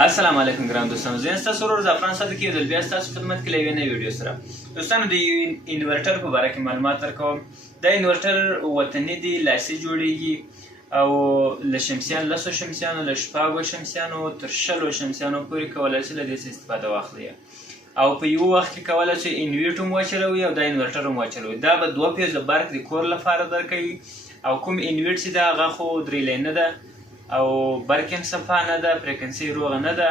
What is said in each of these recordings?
السلام علیکم ګران دوستانو، زه یم ستاسو ورور زعفران صادق یو ځل بیا ستاسو خدمت کې له یوې نوې ویډیو سره. دوستانو، د یو انورټر په باره کې معلومات درکوم. دا انورټر وطني دی، لاسي جوړیږي او له شمسیانو، لسو شمسیانو، له شپږو شمسیانو تر شلو شمسیانو پورې کولی شئ له دې څخه استفاده واخلئ او په یو وخت کې کولی شئ انویټ هم وچلوئ او دا انورټر هم وچلوئ. دا به 2 پیزه برق د کور لپاره درکوي او کوم انویټ چې ده هغه خو 3 لاینه ده او برق هم صفا نه ده، فریکونسي روغه نه ده.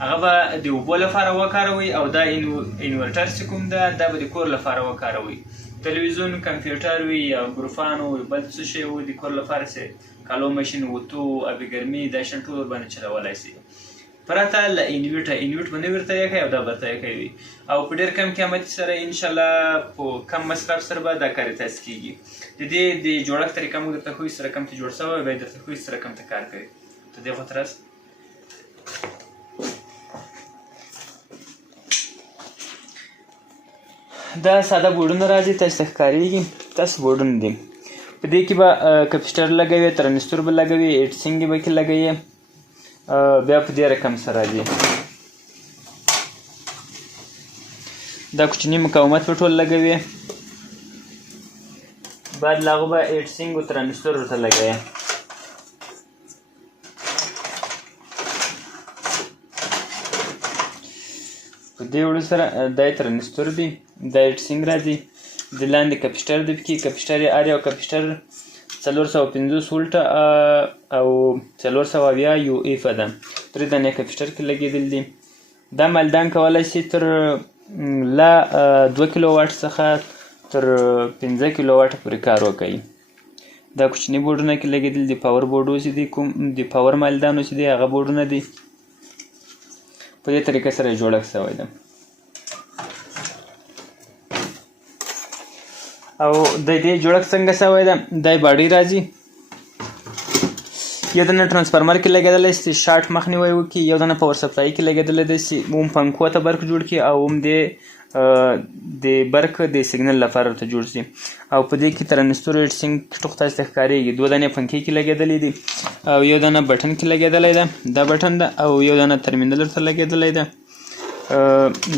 هغه به د اوبو لپاره وکاروئ او دا انورټر چې کوم ده دا به د کور لپاره وکاروئ. تلویزیون، کمپیوټر وي یا ګروفان وي، بل څه شی وي د کور لپاره چې کالو ماشین، اوتو، ابي ګرمي دا شیان ټول ورباندې چلولی شي پرته له انویټه. انویټ به نه ورته یې کوي او دا به ورته یې کوي او په ډېر کم قیمت سره انشاءالله په کم مصرف سره به دا کار تاسې کېږي. د دې د جوړښت طریقه موږ درته ښیو، سره کم ته جوړ شوی، بیا درته ښیو سره کم ته کار کوي. تر دې خواته راست. دا ساده بورډونه راځي، تاسو ته ښکارېږي. تاسو بورډونه دي، په دې کې به کپسټر لګوي، ترانزستور به لګوي، ایټسینګ به کې لګوي، بیا په دې رقم سره راځي. دا کوچني مقاومت به ټول لګوي، بعد له هغه به ایټسینګ او ترانزستور ورته لګوي. په دې وړو سره دا یې ترانزستور دی، دا ایټسینګ راځي، د لاندې کپسټر دی. پکې کپسټر یې هر یو کپسټر 450 ولټه او 470 یو ایف ده. 3 دانې کپسټر کې لګېدل دي. دا مالدان کولی شي تر له 2 کیلو واټ څخه تر 15 کیلو واټ پورې کار وکوي. دا کوچني بورډونه کې لګېدل دي. پاور بورډ چې دي، کوم د پاور مالدانو چې دي هغه بورډونه دي. په دې طریقه سره جوړښت شوی ده او د دې جوړښت څنګه شوی ده. دا باډي راځي، یو دانه ټرانسفارمر کې لګېدلی چې شارټ مخنیوی وکړي، یو دانه پاور سپلای کې لګېدلی دی چې هم پنکو ته برق جوړ کړي او هم د برق د سیګنل لپاره ورته جوړ شي. او په دې کې ترانزستور، ایټسینګ ټوک تاسو ته ښکارېږي. 2 دانې پنکې کې لګېدلې دي او یو دانه بټن کې لګېدلی ده، دا بټن ده، او یو دانه ترمینل ورته لګېدلی ده.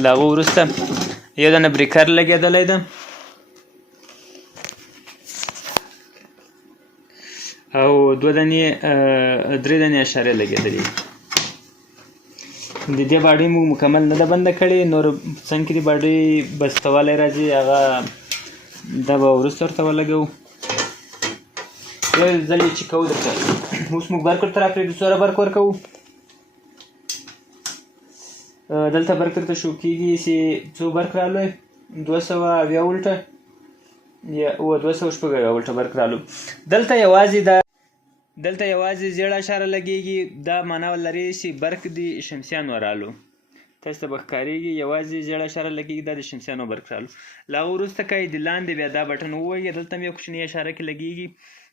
له هغه وروسته یو دانه بریکر لګېدلی ده او 3 دانې اشارې لګېدلې. د دې باډي موږ مکمل نه ده بنده کړې، نور څنګ کې د باډي بستوالی راځي هغه دا به وروسته ورته ولګوو. یو ځل یې چې کوو درته اوس موږ برق ورته راپرېږدو. څومره برق ورکوو؟ دلته برق درته شو کېږي چې څو برق رالو؟ 270 ولټه یا 270 ولټه برق رالو. دلته یوازې 0 اشاره لګېږي. دا معنا لري چې برق د شمسیانو رالو. تاسو ته به ښکارېږي یوازې 0 اشاره لګېږي، دا د شمسیانو برق رالو. له هغه وروسته که د لاندې بیا دا بټن ووهږي، دلته هم یو کوچنۍ اشاره کې لګېږي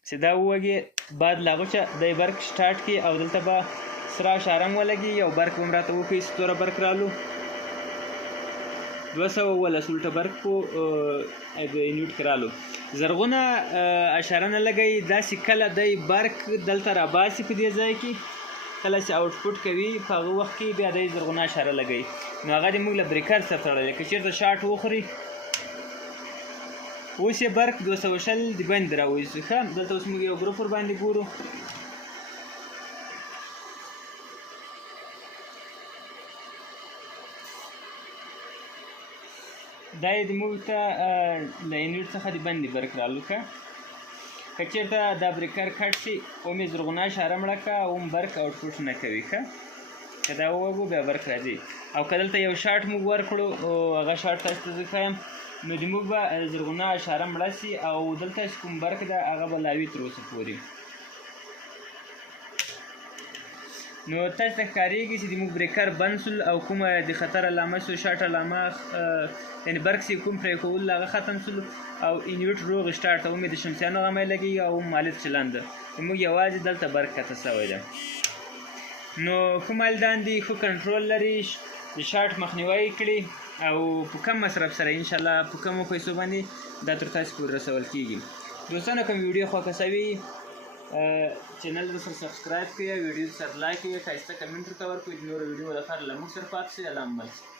چې دا ووهږي، بعد له هغه چې دی برق سټارټ کړي او دلته به سره اشاره هم ولګېږي او برق به هم راته وښیي چې څومره برق رالو. 219 ولټه برق په انویټ کې رالو. زرغونه اشاره نه لګوي، داسې کله دی برق دلته راباسي په دې ځای کې، کله چې آوټپوټ کوي په هغه وخت کې بیا دی زرغونه اشاره لګوي. نو هغه دې موږ له بریکر سره تړلی. که چېرته شارټ وخوري، اوس یې برق 220 د بند راوایستو. ښه، دلته اوس موږ یو ګروپ ورباندې ګورو. دا یې موږ ته له انویټ څخه د بندې برق رالو. که چېرته دا بریکر کټ شي، هم یې زرغونه اشاره مړه کړه او هم برق آوټپوټ نه کوي. ښه، که دا ووهو بیا برق راځي. او که دلته یو شارټ موږ ورکړو، هغه شارټ تاسو ته زه ښایم، نو د موږ به زرغونه اشاره مړه شي او دلته چې کوم برق ده هغه به لا وي تر اوسه پورې. نو تاسو ته ښکارېږي چې د موږ بریکر بند شول او کومه د خطر علامه شو، شارټ علامه، یعنې برق چې کوم پرې کول هغه ختم شول او انویټ روغ سټارټ ته. هم د شمسیانو غمی لګېږي او هم مالد چلند ده. موږ یوازې دلته برق کته شوی ده. نو ښه مالدان دي، ښه کنټرول لري، د شارټ مخنیوی کړي او په کم مصرف سره انشاءالله په کمو پیسو باندې دا تر تاسو پورې رسول کېږي. دوستانو، کوم ویډیو خوښه شوې چینل سره سبسکرایب کړئ، ویډیو سره لایک کړئ، ښایسته کمنټ ورته ورکړئ، د نورو ویډیو لپاره له موږ سره پاتې شئ. الله مبارک.